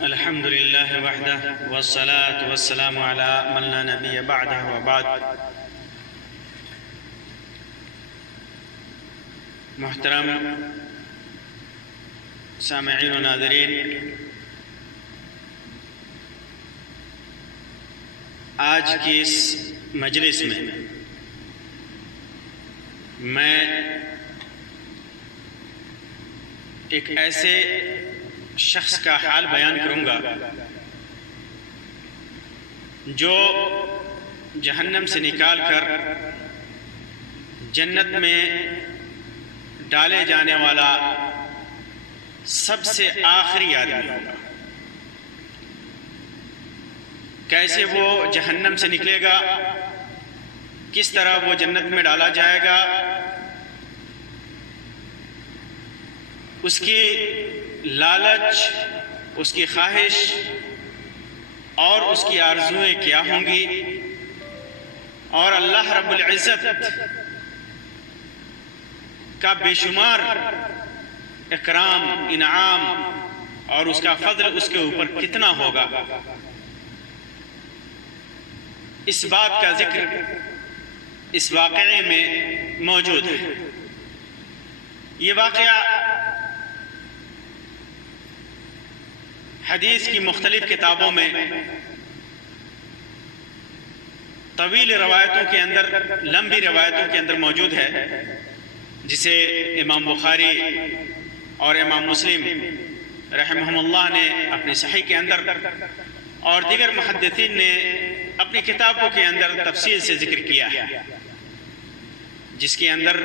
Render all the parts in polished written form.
الحمد لله وحده والصلاة والسلام على من لا نبي بعده وبعد. محترم سامعین و ناظرین، آج کی اس مجلس میں ایک ایسے شخص کا حال بیان کروں گا جو جہنم سے نکال کر جنت میں ڈالے جانے والا سب سے آخری آدمی ہوگا. کیسے وہ جہنم سے نکلے گا، کس طرح وہ جنت میں ڈالا جائے گا، اس کی لالچ، اس کی خواہش اور اس کی آرزوئیں کیا ہوں گی، اور اللہ رب العزت کا بے شمار اکرام، انعام اور اس کا فضل اس کے اوپر کتنا ہوگا، اس بات کا ذکر اس واقعے میں موجود ہے. یہ واقعہ حدیث کی مختلف کتابوں میں طویل روایتوں کے اندر، لمبی روایتوں کے اندر موجود ہے، جسے امام بخاری اور امام مسلم رحمہم اللہ نے اپنی صحیح کے اندر اور دیگر محدثین نے اپنی کتابوں کے اندر تفصیل سے ذکر کیا ہے، جس کے اندر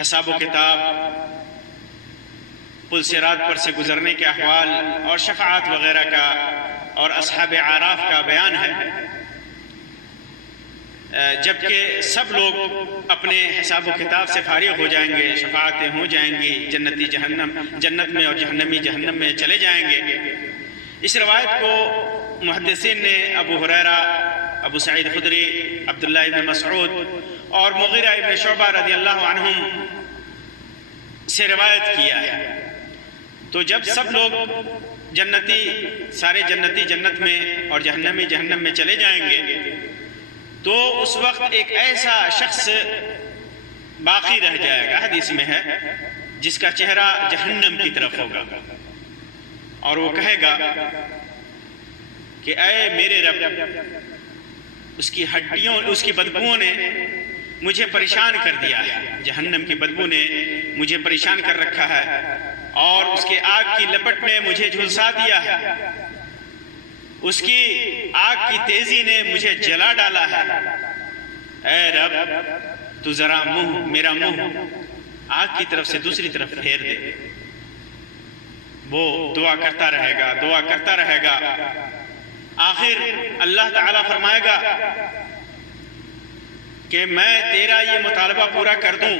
حساب و کتاب، پل صراط پر سے گزرنے کے احوال اور شفاعت وغیرہ کا اور اصحاب اعراف کا بیان ہے. جبکہ سب لوگ اپنے حساب و کتاب سے فارغ ہو جائیں گے، شفاعتیں ہو جائیں گی، جنتی جنت میں اور جہنمی جہنم میں چلے جائیں گے. اس روایت کو محدثین نے ابو ہریرہ، ابو سعید خدری، عبداللہ ابن مسعود اور مغیرہ ابن شعبہ رضی اللہ عنہم سے روایت کیا ہے. تو جب سب لوگ سارے جنتی جنت میں اور جہنمی جہنم میں چلے جائیں گے، تو اس وقت ایک ایسا شخص باقی رہ جائے گا، حدیث میں ہے، جس کا چہرہ جہنم کی طرف ہوگا، اور وہ کہے گا کہ اے میرے رب، اس کی ہڈیوں، اس کی بدبوؤں نے مجھے پریشان کر دیا ہے، جہنم کی بدبو نے مجھے پریشان کر رکھا ہے، اور اس کے آگ کی لپٹ نے مجھے جھلسا دیا ہے، اس کی آگ کی تیزی نے مجھے جلا ڈالا ہے. اے رب، تو ذرا میرا منہ آگ کی طرف سے دوسری طرف پھیر دے. وہ دعا کرتا رہے گا، دعا کرتا رہے گا. آخر اللہ تعالیٰ فرمائے گا کہ میں تیرا یہ مطالبہ پورا کر دوں،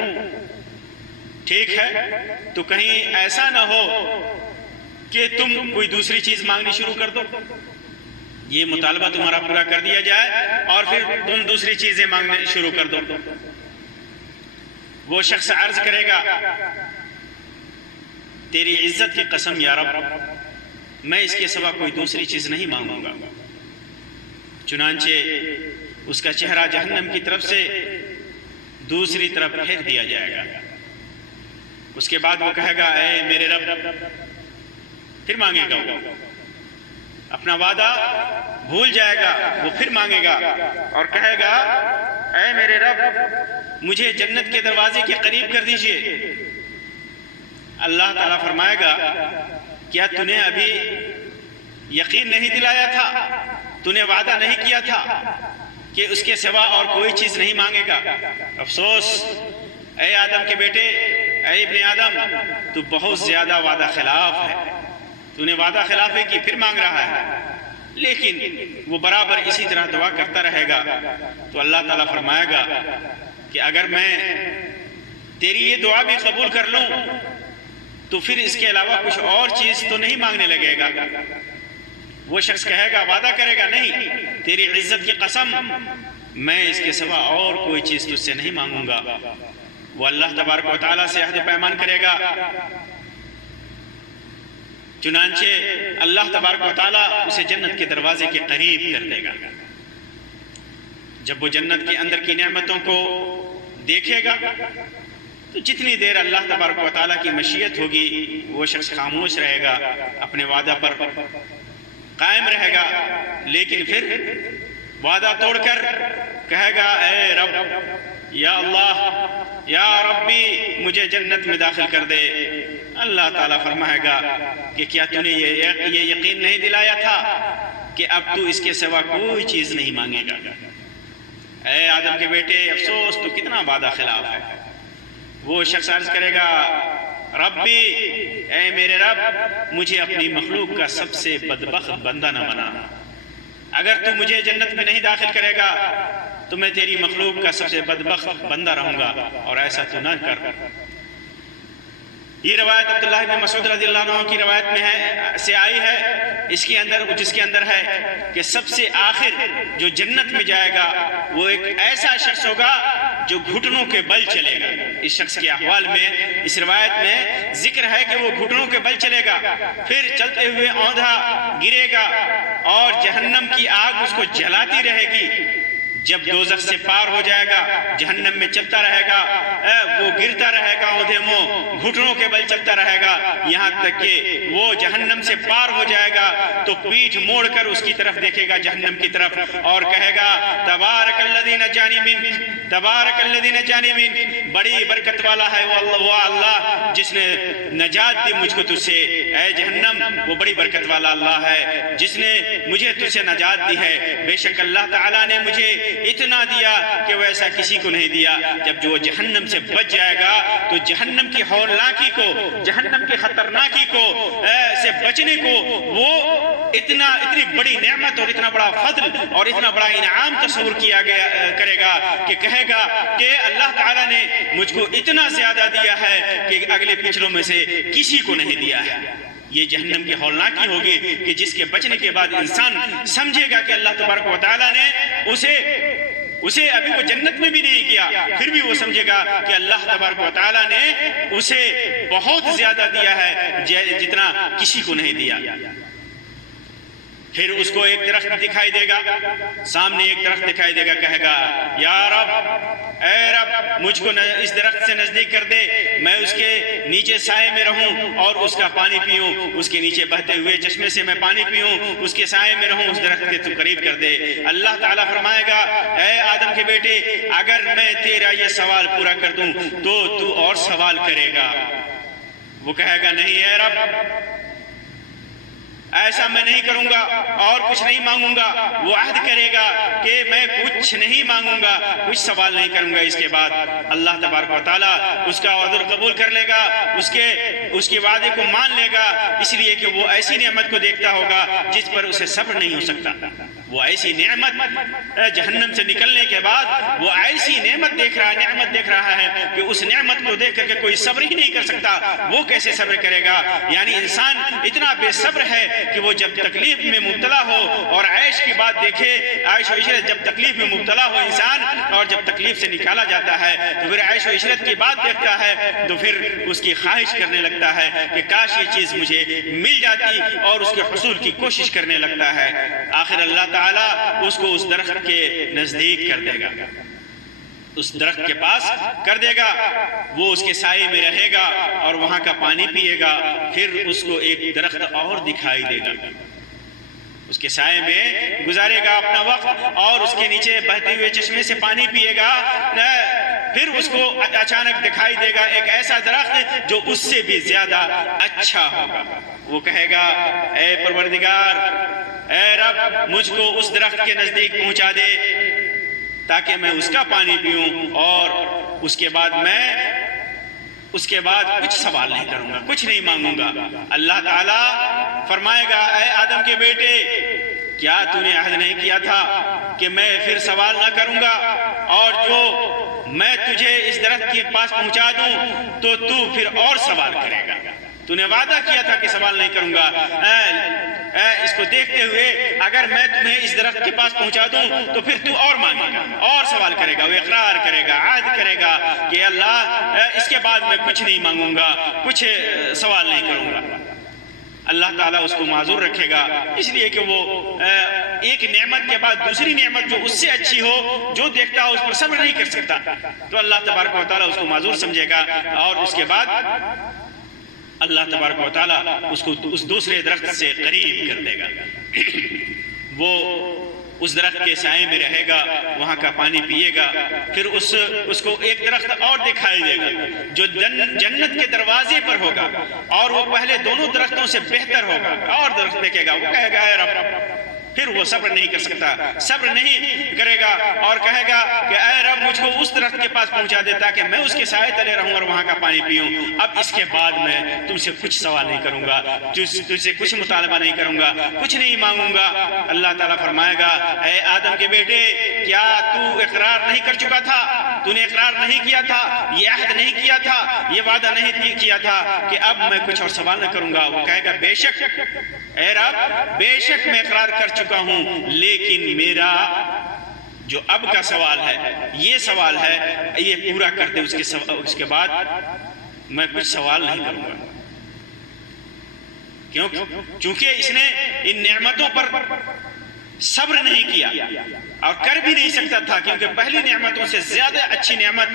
ٹھیک ہے؟ تو کہیں ایسا نہ ہو کہ تم کوئی دوسری چیز مانگنی شروع کر دو. یہ مطالبہ تمہارا پورا کر دیا جائے اور پھر تم دوسری چیزیں مانگنے شروع کر دو. وہ شخص عرض کرے گا، تیری عزت کی قسم یا رب، میں اس کے سوا کوئی دوسری چیز نہیں مانگوں گا. چنانچہ اس کا چہرہ جہنم کی طرف سے دوسری طرف پھیر دیا جائے گا. اس کے بعد وہ کہے گا، اے میرے رب، پھر مانگے گا، وہ اپنا وعدہ بھول جائے گا، وہ پھر مانگے گا اور کہے گا، اے میرے رب، مجھے جنت کے دروازے کے قریب کر دیجئے. اللہ تعالیٰ فرمائے گا، کیا تو نے ابھی یقین نہیں دلایا تھا، تو نے وعدہ نہیں کیا تھا کہ اس کے سوا اور کوئی چیز نہیں مانگے گا؟ افسوس اے آدم کے بیٹے، اے ابن آدم، تو بہت زیادہ وعدہ خلاف ہے. تو نے وعدہ خلافی کی، پھر مانگ رہا ہے. لیکن وہ برابر اسی طرح دعا کرتا رہے گا. تو اللہ تعالیٰ فرمائے گا کہ اگر میں تیری یہ دعا بھی قبول کر لوں تو پھر اس کے علاوہ کچھ اور چیز تو نہیں مانگنے لگے گا. وہ شخص کہے گا، وعدہ کرے گا، نہیں، تیری عزت کی قسم، میں اس کے سوا اور کوئی چیز تجھ سے نہیں مانگوں گا. وہ اللہ تبارک و تعالیٰ سے عہد و پیمان کرے گا چنانچہ اللہ تبارک و تعالیٰ اسے جنت کے دروازے کے قریب کر دے گا۔ جب وہ جنت کے اندر کی نعمتوں کو دیکھے گا تو جتنی دیر اللہ تبارک و تعالیٰ کی مشیت ہوگی وہ شخص خاموش رہے گا، اپنے وعدہ پر قائم رہے گا، لیکن پھر وعدہ توڑ کر کہے گا اے رب، یا اللہ، یا ربی مجھے جنت میں داخل کر دے۔ اللہ تعالیٰ فرمائے گا کہ کیا تو نے یہ یقین نہیں دلایا تھا کہ اب تو اس کے سوا کوئی چیز نہیں مانگے گا؟ اے آدم کے بیٹے، افسوس تو کتنا وعدہ خلاف ہے۔ وہ شخص عرض کرے گا ربی، اے میرے رب، مجھے اپنی مخلوق کا سب سے بدبخت بندہ نہ بنا۔ اگر تو مجھے جنت میں نہیں داخل کرے گا تو میں تیری مخلوق کا سب سے بدبخت بندہ رہوں گا، اور ایسا تو نہ کر۔ یہ روایت عبداللہ بن مسعود رضی اللہ عنہ کی روایت میں سے آئی ہے، جس کے اندر ہے کہ سب سے آخر جو جنت میں جائے گا وہ ایک ایسا شخص ہوگا جو گھٹنوں کے بل چلے گا۔ اس شخص کے احوال میں اس روایت میں ذکر ہے کہ وہ گھٹنوں کے بل چلے گا، پھر چلتے ہوئے اوندھا گرے گا اور جہنم کی آگ اس کو جلاتی رہے گی۔ جب دوزخ سے پار ہو جائے گا، جہنم میں چلتا رہے گا، وہ گرتا رہے گا اوندھے منہ، گھٹنوں کے بل چلتا رہے گا، یہاں تک کہ وہ جہنم سے پار ہو جائے گا تو پیٹھ موڑ کر اس کی طرف دیکھے گا، جہنم کی طرف، اور کہے گا تبارک الذی نجانی من، تبارک الذی نجانی من، بڑی برکت والا ہے وہ اللہ جس نے نجات دی مجھ کو تجھ سے۔ اے جہنم، وہ بڑی برکت والا اللہ ہے جس نے مجھے تجھ سے نجات دی ہے۔ بے شک اللہ تعالیٰ نے مجھے اتنا دیا کہ وہ ایسا کسی کو نہیں دیا۔ جب جو جہنم سے بچ جائے گا تو جہنم کی ہولناکی کو، جہنم کی خطرناکی کو سے بچنے کو وہ اتنی بڑی نعمت اور اتنا بڑا فضل اور اتنا بڑا انعام تصور کیا گیا کرے گا کہ کہے گا کہ اللہ تعالیٰ نے مجھ کو اتنا زیادہ دیا ہے کہ اگلے پچھلوں میں سے کسی کو نہیں دیا ہے۔ یہ جہنم کی ہولناکی ہوگی کہ جس کے بچنے کے بعد انسان سمجھے گا کہ اللہ تبارک و تعالیٰ نے اسے ابھی وہ جنت میں بھی نہیں کیا، پھر بھی وہ سمجھے گا کہ اللہ تبارک و تعالیٰ نے اسے بہت زیادہ دیا ہے جتنا کسی کو نہیں دیا۔ پھر اس کو ایک درخت دکھائی دے گا، سامنے ایک درخت دکھائی دے گا، کہے گا یا رب، اے رب مجھ کو اس درخت سے نزدیک کر دے، میں اس کے نیچے سائے میں رہوں اور اس کا پانی پیوں، اس کے نیچے بہتے ہوئے چشمے سے میں پانی پیوں، اس کے سائے میں رہوں، اس درخت کے تو قریب کر دے۔ اللہ تعالیٰ فرمائے گا اے آدم کے بیٹے، اگر میں تیرا یہ سوال پورا کر دوں تو اور سوال کرے گا۔ وہ کہے گا نہیں اے رب، ایسا میں نہیں کروں گا اور کچھ نہیں مانگوں گا۔ وہ عہد کرے گا کہ میں کچھ نہیں مانگوں گا، کچھ سوال نہیں کروں گا۔ اس کے بعد اللہ تبارک و تعالیٰ اس کا عذر قبول کر لے گا، اس کے وعدے کو مان لے گا، اس لیے کہ وہ ایسی نعمت کو دیکھتا ہوگا جس پر اسے صبر نہیں ہو سکتا۔ وہ ایسی نعمت جہنم سے نکلنے کے بعد وہ ایسی نعمت دیکھ رہا ہے کہ اس نعمت کو دیکھ کر کے کوئی صبر ہی نہیں کر سکتا۔ وہ کیسے صبر کرے گا؟ یعنی انسان اتنا بے صبر ہے کہ وہ جب تکلیف میں مبتلا ہو اور عیش کی بات دیکھے، عیش و عشرت، جب تکلیف میں مبتلا ہو انسان اور جب تکلیف سے نکالا جاتا ہے تو پھر عیش و عشرت کی بات دیکھتا ہے تو پھر اس کی خواہش کرنے لگتا ہے کہ کاش یہ چیز مجھے مل جاتی، اور اس کے حصول کی کوشش کرنے لگتا ہے۔ آخر اللہ تعالیٰ اس کو اس درخت کے نزدیک کر دے گا، اس درخت کے پاس کر دے گا، وہ اس کے سائے میں رہے گا اور وہاں کا پانی پیے گا۔ پھر اس کو ایک درخت اور دکھائی دے گا، اس کے سائے میں گزارے گا اپنا وقت اور اس کے نیچے بہتے ہوئے چشمے سے پانی پیے گا۔ پھر اس کو اچانک دکھائی دے گا ایک ایسا درخت جو اس سے بھی زیادہ اچھا ہوگا۔ وہ کہے گا اے پروردگار، اے رب مجھ کو اس درخت کے نزدیک پہنچا دے تاکہ میں اس کا پانی پیوں، اور اس کے بعد کچھ سوال نہیں کروں گا، کچھ نہیں مانگوں گا۔ اللہ تعالیٰ فرمائے گا اے آدم کے بیٹے، کیا تو نے عہد نہیں کیا تھا کہ میں پھر سوال نہ کروں گا، اور جو میں تجھے اس درخت کے پاس پہنچا دوں تو پھر اور سوال کرے گا؟ تو نے وعدہ کیا تھا کہ سوال نہیں کروں گا۔ اس کو دیکھتے ہوئے اگر میں تمہیں اس درخت کے پاس پہنچا دوں تو پھر تو اور مانگے گا، اور سوال کرے گا، وہ اقرار کرے گا، عہد کرے گا کہ اللہ اس کے بعد میں کچھ نہیں مانگوں گا، کچھ سوال نہیں کروں گا۔ اللہ تعالیٰ اس کو معذور رکھے گا، اس لیے کہ وہ ایک نعمت کے بعد دوسری نعمت جو اس سے اچھی ہو، جو دیکھتا ہو اس پر صبر نہیں کر سکتا، تو اللہ تبارک و تعالیٰ اس کو معذور سمجھے گا، اور اس کے بعد اللہ تبارک و تعالیٰ اس کو اس دوسرے درخت سے قریب کر دے گا، وہ اس درخت کے سائے میں رہے گا، وہاں کا پانی پیے گا، پھر اس کو ایک درخت اور دکھائی دے گا جو جنت کے دروازے پر ہوگا، اور وہ پہلے دونوں درختوں سے بہتر ہوگا، اور درخت دیکھے گا، وہ کہے گا اے رب، پھر وہ صبر نہیں کر سکتا، صبر نہیں کرے گا اور کہے گا کہ اے رب مجھ کو اس درخت کے پاس پہنچا دے تاکہ میں اس کے سائے تلے رہوں اور وہاں کا پانی پیوں، اب اس کے بعد میں تم سے کچھ سوال نہیں کروں گا، تم سے کچھ مطالبہ نہیں کروں گا، کچھ نہیں مانگوں گا۔ اللہ تعالیٰ فرمائے گا اے آدم کے بیٹے، کیا تو اقرار نہیں کر چکا تھا؟ تو نے اقرار نہیں کیا تھا، یہ عہد نہیں کیا تھا، یہ وعدہ نہیں کیا تھا کہ اب میں کچھ اور سوال نہ کروں گا؟ وہ کہے گا بے شک اے رب، بے شک میں اقرار کر چکا ہوں، لیکن میرا جو اب کا سوال ہے، یہ سوال ہے، یہ پورا کر دے، اس کے بعد میں کچھ سوال نہیں کروں گا۔ کیوں؟ چونکہ اس نے ان نعمتوں پر صبر نہیں کیا اور کر بھی نہیں سکتا تھا، کیونکہ پہلی نعمتوں سے زیادہ اچھی نعمت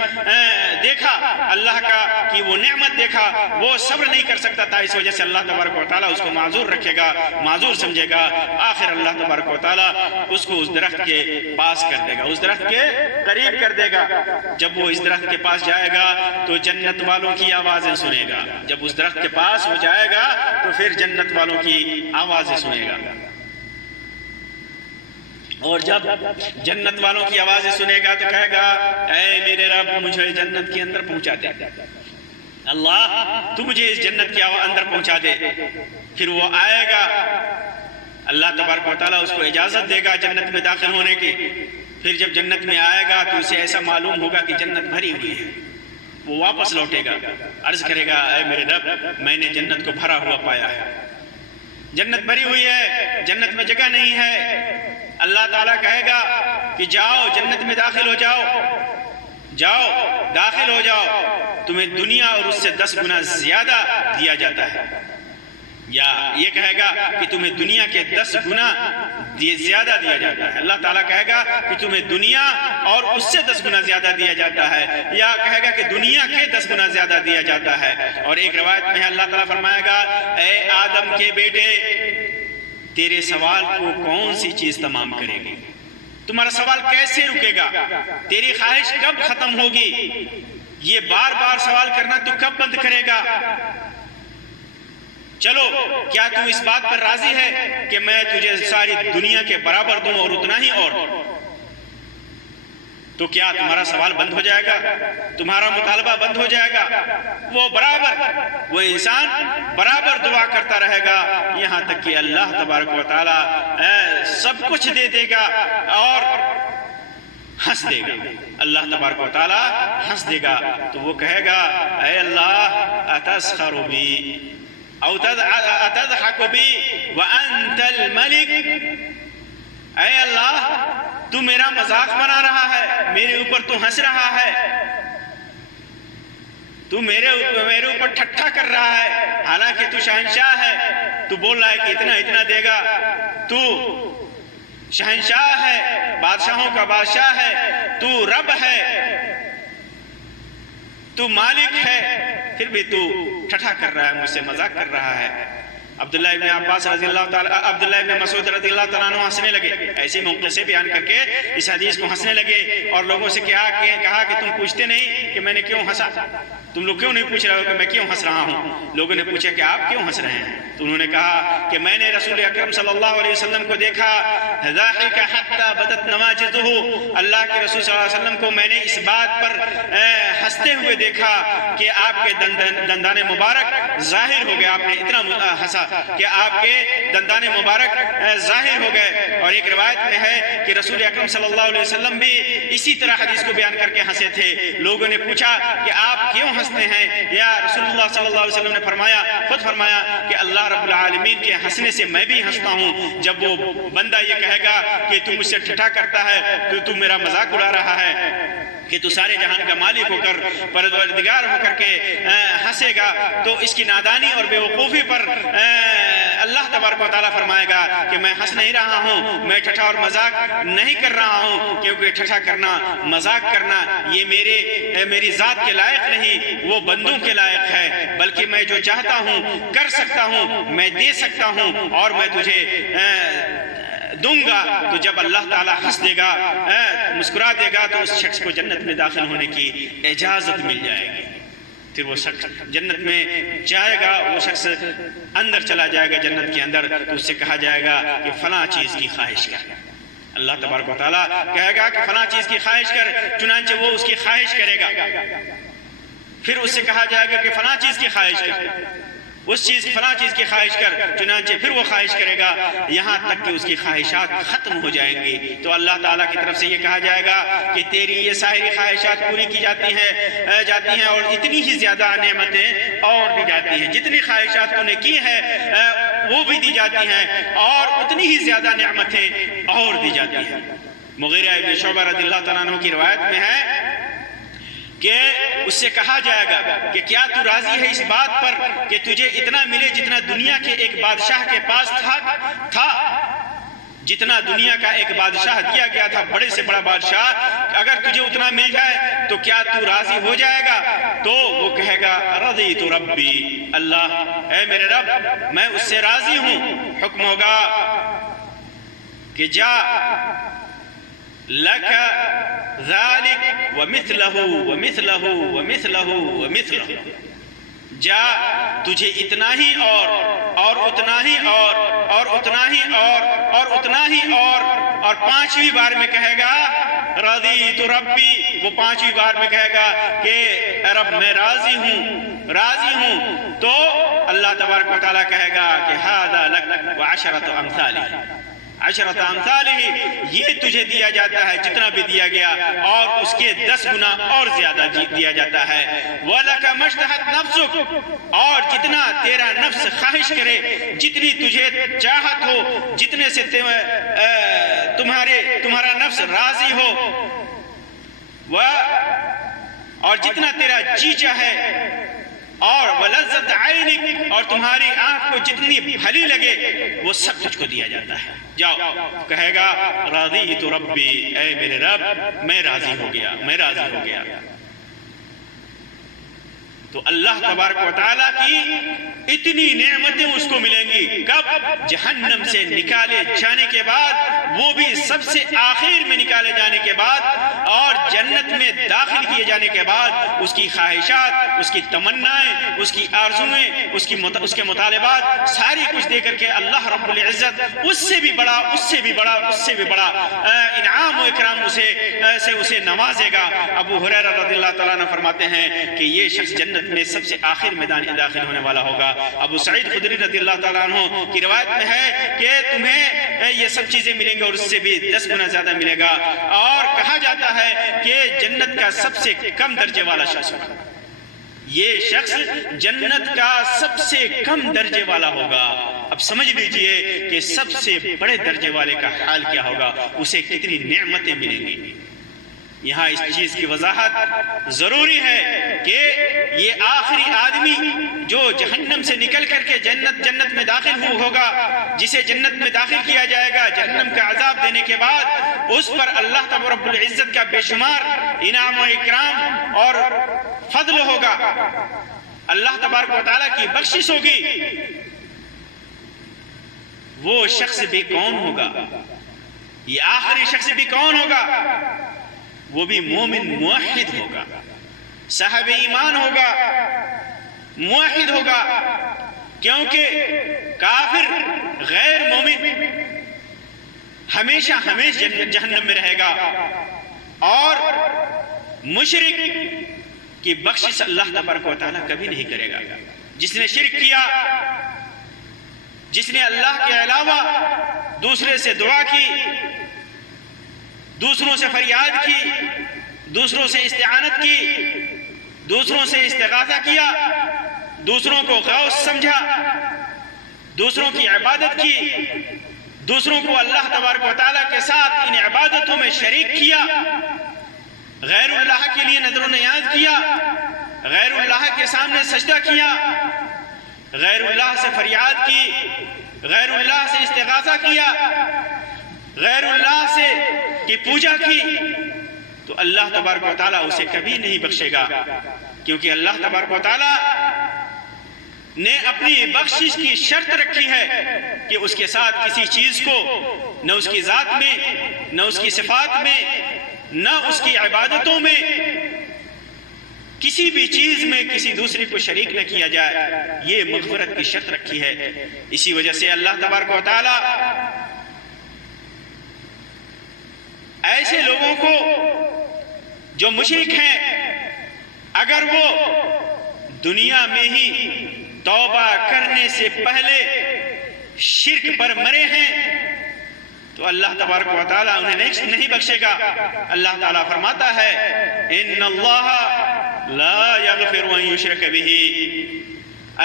دیکھا اللہ کا، کہ وہ نعمت دیکھا، وہ صبر نہیں کر سکتا تھا، اس وجہ سے اللہ تبارک و تعالیٰ اس کو معذور رکھے گا، معذور سمجھے گا۔ آخر اللہ تبارک و تعالیٰ اس کو اس درخت کے پاس کر دے گا، اس درخت کے قریب کر دے گا۔ جب وہ اس درخت کے پاس جائے گا تو جنت والوں کی آوازیں سنے گا، جب اس درخت کے پاس وہ جائے گا تو پھر جنت والوں کی آوازیں سنے گا، اور جب جنت والوں کی آوازیں سنے گا تو کہے گا اے میرے رب مجھے جنت کے اندر پہنچا دے، اللہ تو مجھے اس جنت کے اندر پہنچا دے۔ پھر وہ آئے گا، اللہ تبارک و تعالیٰ اس کو اجازت دے گا جنت میں داخل ہونے کی۔ پھر جب جنت میں آئے گا تو اسے ایسا معلوم ہوگا کہ جنت بھری ہوئی ہے، وہ واپس لوٹے گا، عرض کرے گا اے میرے رب میں نے جنت کو بھرا ہوا پایا ہے، جنت بھری ہوئی ہے، جنت میں جگہ نہیں ہے۔ اللہ تعالیٰ کہے گا کہ جاؤ جنت میں داخل ہو جاؤ، جاؤ داخل ہو جاؤ، تمہیں دنیا اور اس سے 10 گنا زیادہ دیا جاتا ہے، یا یہ کہے گا کہ تمہیں دنیا کے 10 گنا زیادہ دیا جاتا ہے۔ اللہ تعالیٰ کہے گا کہ تمہیں دنیا اور اس سے 10 گنا زیادہ دیا جاتا ہے، یا کہے گا کہ دنیا کے 10 گنا زیادہ دیا جاتا ہے۔ اور ایک روایت میں اللہ تعالیٰ فرمائے گا اے آدم کے بیٹے، تیرے سوال کو کون سی چیز تمام کرے گی؟ تمہارا سوال کیسے رکے گا؟ تیری خواہش کب ختم ہوگی؟ یہ بار بار سوال کرنا تو کب بند کرے گا؟ چلو کیا تو اس بات پر راضی ہے کہ میں تجھے ساری دنیا کے برابر دوں اور اتنا ہی اور؟ تو کیا تمہارا سوال بند ہو جائے گا؟ تمہارا مطالبہ بند ہو جائے گا؟ وہ انسان برابر دعا کرتا رہے گا، یہاں تک کہ اللہ تبارک و تعالیٰ سب کچھ دے دے گا اور ہنس دے گا۔ اللہ تبارک و تعالیٰ ہنس دے گا تو وہ کہے گا اے اللہ اتسخر بی او اتضحک بی وانت الملک، اے اللہ تو میرا مذاق بنا رہا ہے، میرے اوپر تو ہنس رہا ہے، تو میرے اوپر ٹھٹھا کر رہا ہے، حالانکہ تو شہنشاہ ہے، تو بول رہا ہے کہ اتنا اتنا دے گا، تو شہنشاہ ہے، بادشاہوں کا بادشاہ ہے، تو رب ہے، تو مالک ہے، پھر بھی تو ٹھٹھا کر رہا ہے، مجھ سے مذاق کر رہا ہے۔ عبداللہ ابن عباس رضی اللہ تعالیٰ، عبداللہ ابن مسعود رضی اللہ تعالیٰ عنہ ہنسنے لگے، ایسے موقع سے بیان کر کے اس حدیث کو ہنسنے لگے، اور لوگوں سے کہا کہ تم پوچھتے نہیں کہ میں نے کیوں ہنسا، تم لوگ کیوں نہیں پوچھ رہے ہو کہ میں کیوں ہنس رہا ہوں؟ لوگوں نے پوچھا کہ آپ کیوں ہنس رہے ہیں؟ تو انہوں نے کہا کہ میں نے رسول اکرم صلی اللہ علیہ وسلم کو دیکھا ضاحک حتی بدت نواجذہ، اللہ کے رسول صلی اللہ علیہ وسلم کو میں نے اس بات پر ہنستے ہوئے دیکھا کہ آپ کے دندان مبارک ظاہر ہو گئے، آپ نے اتنا ہنسا کہ آپ کے دندان مبارک ظاہر ہو گئے۔ اور ایک روایت میں ہے کہ رسول اکرم صلی اللہ علیہ وسلم بھی اسی طرح حدیث کو بیان کر کے ہنسے تھے۔ لوگوں نے پوچھا کہ آپ کیوں ہنستے ہیں یا رسول اللہ صلی اللہ علیہ وسلم نے خود فرمایا کہ اللہ رب العالمین کے ہنسنے سے میں بھی ہنستا ہوں۔ جب وہ بندہ یہ کہے گا کہ تو مجھ سے ٹھٹھا کرتا ہے، تو میرا مذاق اڑا رہا ہے، کہ تو سارے جہان کا مالک ہو کر پروردگار ہو کر کے ہنسے گا، تو اس کی نادانی اور بے وقوفی پر تبارک و تعالیٰ فرمائے گا کہ میں ہنس نہیں رہا ہوں، میں ٹھٹھا اور مذاق نہیں کر رہا ہوں، کیونکہ ٹھٹھا کرنا، مذاق کرنا یہ میری ذات کے لائق نہیں، وہ بندوں کے لائق ہے، بلکہ میں جو چاہتا ہوں کر سکتا ہوں، میں دے سکتا ہوں، اور میں تجھے دوں گا۔ تو جب اللہ تعالیٰ ہنس دے گا، مسکرا دے گا، تو اس شخص کو جنت میں داخل ہونے کی اجازت مل جائے گی۔ پھر وہ شخص جنت میں جائے گا، وہ شخص اندر چلا جائے گا جنت کے اندر، تو اس سے کہا جائے گا کہ فلاں چیز کی خواہش کر۔ اللہ تبارک و تعالیٰ کہے گا کہ فلاں چیز کی خواہش کر، چنانچہ وہ اس کی خواہش کرے گا۔ پھر اس سے کہا جائے گا کہ فلاں چیز کی خواہش کر، فلاں چیز کی خواہش کر، چنانچہ پھر وہ خواہش کرے گا، یہاں تک کہ اس کی خواہشات ختم ہو جائیں گی۔ تو اللہ تعالیٰ کی طرف سے یہ کہا جائے گا کہ تیری یہ ساری خواہشات پوری کی جاتی ہیں اور اتنی ہی زیادہ نعمتیں اور دی جاتی ہیں، جتنی خواہشات تو نے کی ہیں وہ بھی دی جاتی ہیں، اور اتنی ہی زیادہ نعمتیں اور دی جاتی ہیں۔ مغیرہ ابن شعبہ رضی اللہ تعالیٰ عنہ کی روایت میں ہے کہ اس سے کہا جائے گا کہ کیا تو راضی ہے اس بات پر کہ تجھے اتنا ملے جتنا دنیا کے ایک بادشاہ کے پاس تھا؟ جتنا دنیا کا ایک بادشاہ دیا گیا تھا، بڑے سے بڑا بادشاہ، اگر تجھے اتنا مل جائے تو کیا تو راضی ہو جائے گا؟ تو وہ کہے گا رضیت ربی، اللہ اے میرے رب میں اس سے راضی ہوں۔ حکم ہوگا کہ جا لک ذالک ومثلہ ومثلہ ومثلہ ومثلہ، جا تجھے اتنا ہی اور اتنا ہی اور اتنا ہی اور اتنا ہی اور پانچویں بار میں کہے گا رضیت ربی، وہ پانچویں بار میں کہے گا کہ اے رب میں راضی ہوں۔ تو اللہ تبارک و تعالیٰ کہے گا کہ ھذا لک وعشرۃ امثالہ، عشرۃ امثالہ، یہ تجھے دیا جاتا ہے جتنا بھی دیا گیا، اور اس کے 10 گنا اور زیادہ دیا جاتا ہے۔ وَلَكَ مَشْتَهَتْ نَفْسُكَ، اور جتنا تیرا نفس خواہش کرے، جتنی تجھے چاہت ہو، جتنے سے تمہارا نفس راضی ہو، اور جتنا تیرا جی چاہے، اور وَلَذَّتْ عَيْنِكَ، اور تمہاری آنکھ کو جتنی بھلی لگے وہ سب تجھ کو دیا جاتا ہے۔ جاؤ، کہے گا رضیت ربی، اے میرے رب میں راضی ہو گیا۔ تو اللہ تبارک و تعالیٰ کی اتنی نعمتیں اس کو ملیں گی، کب؟ جہنم سے نکالے جانے کے بعد، وہ بھی سب سے آخر میں نکالے جانے کے بعد، اور جنت میں داخل کیے جانے کے بعد اس کی خواہشات، اس کی تمنائیں، اس کی آرزویں، اس کے مطالبات ساری کچھ دے کر کے اللہ رب العزت اس سے بھی بڑا انعام و اکرام اسے نوازے گا۔ ابو ہریرہ رضی اللہ تعالیٰ عنہ فرماتے ہیں کہ یہ شخص جنت میں سب سے آخر میں داخل ہونے والا ہوگا۔ ابو سعید خدری رضی اللہ تعالیٰ عنہ کی روایت میں ہے کہ تمہیں یہ سب چیزیں ملیں گی اور اس سے بھی 10 گنا زیادہ ملے گا، اور کہا جاتا ہے کہ جنت کا سب سے کم درجے والا شخص ہوگا، یہ شخص جنت کا سب سے کم درجے والا ہوگا۔ اب سمجھ لیجئے کہ سب سے بڑے درجے والے کا حال کیا ہوگا، اسے کتنی نعمتیں ملیں گی۔ یہاں اس چیز کی وضاحت ضروری ہے کہ یہ آخری آدمی جو جہنم سے نکل کر کے جنت میں داخل ہوگا، جسے جنت میں داخل کیا جائے گا جہنم کا عذاب دینے کے بعد، اس پر اللہ تبارک رب العزت کا بے شمار انعام و اکرام اور فضل ہوگا، اللہ تبارک و تعالیٰ کی بخشش ہوگی۔ وہ شخص بھی کون ہوگا؟ یہ آخری شخص بھی کون ہوگا؟ وہ بھی مومن موحد ہوگا، صاحب ایمان ہوگا، موحد ہوگا، کیونکہ کافر غیر مومن ہمیشہ جہنم میں رہے گا، اور مشرک کی بخشش اللہ تبارک و تعالیٰ کبھی نہیں کرے گا۔ جس نے شرک کیا، جس نے اللہ کے علاوہ دوسرے سے دعا کی، دوسروں سے فریاد کی، دوسروں سے استعانت کی، دوسروں سے استغاثہ کیا، دوسروں کو غوث سمجھا، دوسروں کی عبادت کی، دوسروں کو اللہ تبارک و تعالیٰ کے ساتھ ان عبادتوں میں شریک کیا، غیر اللہ کے لیے نذر و نیاز کیا، غیر اللہ کے سامنے سجدہ کیا، غیر اللہ سے فریاد کی، غیر اللہ سے استغاثہ کیا، غیر اللہ سے کی پوجا کی، تو اللہ تبارک و تعالیٰ اسے کبھی نہیں بخشے گا، کیونکہ اللہ تبارک و تعالیٰ نے اپنی بخشش کی شرط رکھی ہے کہ اس کے ساتھ کسی چیز کو نہ اس کی ذات میں، نہ اس کی صفات میں، نہ اس کی عبادتوں میں، کسی بھی چیز میں کسی دوسرے کو شریک نہ کیا جائے، یہ مغفرت کی شرط رکھی ہے۔ اسی وجہ سے اللہ تبارک و تعالیٰ ایسے لوگوں کو جو مشرک ہیں، اگر وہ دنیا میں ہی توبہ کرنے سے پہلے شرک پر مرے ہیں تو اللہ تبارک و تعالیٰ انہیں نہیں بخشے گا۔ اللہ تعالیٰ فرماتا ہے ان اللہ لا یغفر ان یشرک بہ،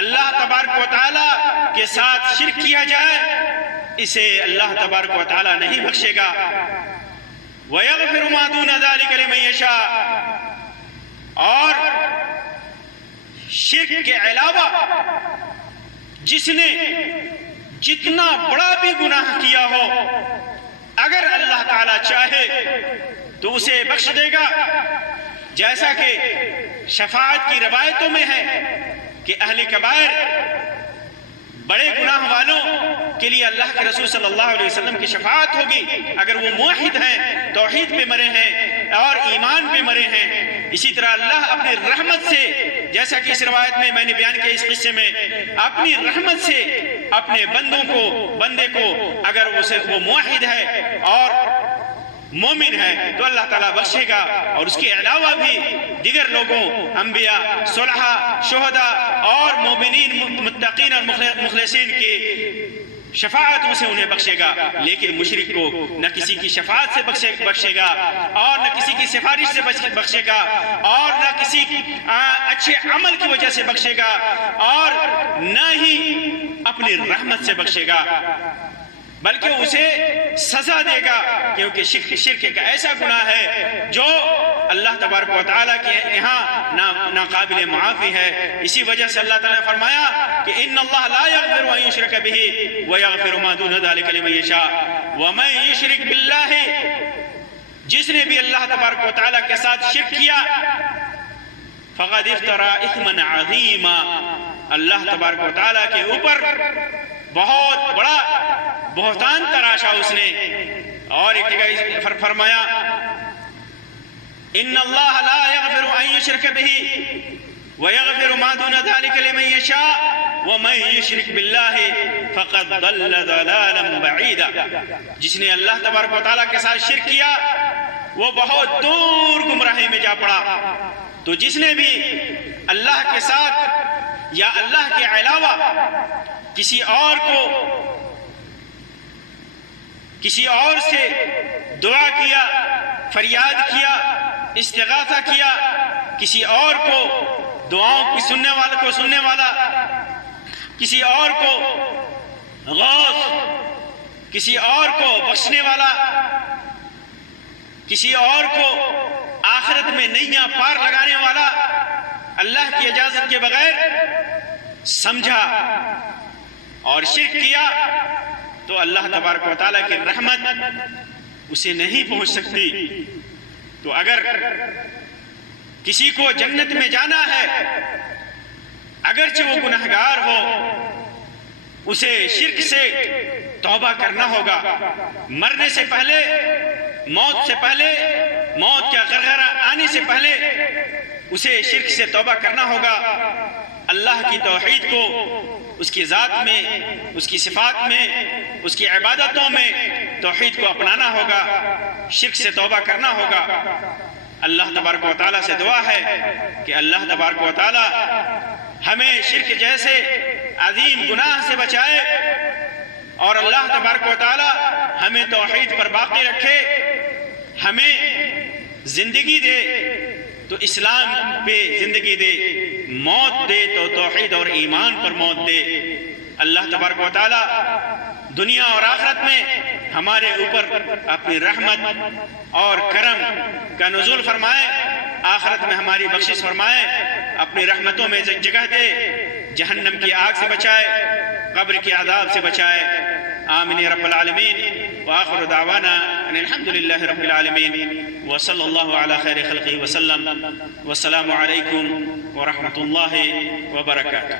اللہ تبارک و تعالیٰ کے ساتھ شرک کیا جائے اسے اللہ تبارک و تعالیٰ نہیں بخشے گا۔ وَيَغْفِرُ مَا دُونَ ذَلِكَ لِمَن يَشَاءُ، اور شرک کے علاوہ جس نے جتنا بڑا بھی گناہ کیا ہو، اگر اللہ تعالیٰ چاہے تو اسے بخش دے گا، جیسا کہ شفاعت کی روایتوں میں ہے کہ اہل کبائر بڑے گناہ والوں کے لیے اللہ کے رسول صلی اللہ علیہ وسلم کی شفاعت ہوگی اگر وہ موحد ہیں، توحید پہ مرے ہیں اور ایمان پہ مرے ہیں۔ اسی طرح اللہ اپنی رحمت سے، جیسا کہ اس روایت میں نے بیان کیا اس قصے میں، اپنی رحمت سے اپنے بندے کو اگر وہ موحد ہے اور مومن ہے تو اللہ تعالیٰ بخشے گا، اور اس کے علاوہ بھی دیگر لوگوں، انبیاء، صلحاء، شہداء اور مومنین، متقین اور مخلصین کی شفاعتوں سے انہیں بخشے گا۔ لیکن مشرک کو نہ کسی کی شفاعت سے بخشے گا، اور نہ کسی کی سفارش سے بخشے گا، اور نہ کسی اچھے عمل کی وجہ سے بخشے گا، اور نہ ہی اپنی رحمت سے بخشے گا، بلکہ اسے سزا دے گا، کیونکہ شرک ایک ایسا گناہ ہے جو اللہ تبارک و تعالیٰ کے یہاں ناقابل معافی ہے۔ اسی وجہ سے اللہ تعالیٰ نے فرمایا کہ ان اللہ لا یغفر ان یشرک بہ ویغفر ما دون ذلک لمن یشاء ومن یشرک باللہ، جس نے بھی اللہ تبارک و تعالیٰ کے ساتھ شرک کیا فقد افترى اثما عظیما، اللہ تبارک و تعالیٰ کے اوپر بہت بڑا بہتان تراشا اس نے۔ اور ایک جگہ فرمایا ان اللہ لا یغفر ان یشرک بہ ویغفر ما دون ذلک لمن یشاء ومن یشرک باللہ فقد ضل ضلالا بعیدا، جس نے اللہ تبارک و تعالیٰ کے ساتھ شرک کیا وہ بہت دور گمراہی میں جا پڑا۔ تو جس نے بھی اللہ کے ساتھ یا اللہ کے علاوہ کسی اور سے دعا کیا، فریاد کیا، استغاثہ کیا، کسی اور کو دعاؤں کی سننے والا، کسی اور کو غوث، کسی اور کو بخشنے والا، کسی اور کو آخرت میں نئیاں پار لگانے والا، اللہ کی اجازت کے بغیر سمجھا اور شرک کیا تو اللہ تبارک و تعالیٰ کی رحمت اسے نہیں پہنچ سکتی۔ تو اگر کسی کو جنت میں جانا ہے اگرچہ وہ گنہگار ہو، اسے شرک سے توبہ کرنا ہوگا، مرنے سے پہلے، موت کا غرغرہ آنے سے پہلے اسے شرک سے توبہ کرنا ہوگا، اللہ کی توحید کو اس کی ذات میں، اس کی صفات میں، اس کی عبادتوں میں توحید کو اپنانا ہوگا، شرک سے توبہ کرنا ہوگا۔ اللہ تبارک و تعالیٰ سے دعا ہے کہ اللہ تبارک و تعالیٰ ہمیں شرک جیسے عظیم گناہ سے بچائے، اور اللہ تبارک و تعالیٰ ہمیں توحید پر باقی رکھے، ہمیں زندگی دے تو اسلام پہ زندگی دے، موت دے تو توحید اور ایمان پر موت دے۔ اللہ تبارک و تعالیٰ دنیا اور آخرت میں ہمارے اوپر اپنی رحمت اور کرم کا نزول فرمائے، آخرت میں ہماری بخشش فرمائے، اپنی رحمتوں میں جگہ دے، جہنم کی آگ سے بچائے۔ قبر کے عذاب سے بچائے، آمین رب العالمین۔ وآخر دعوانا ان الحمد للہ رب العالمین، وصلی اللہ علی خیر خلقہ وسلم، والسلام علیکم ورحمۃ اللہ وبرکاتہ۔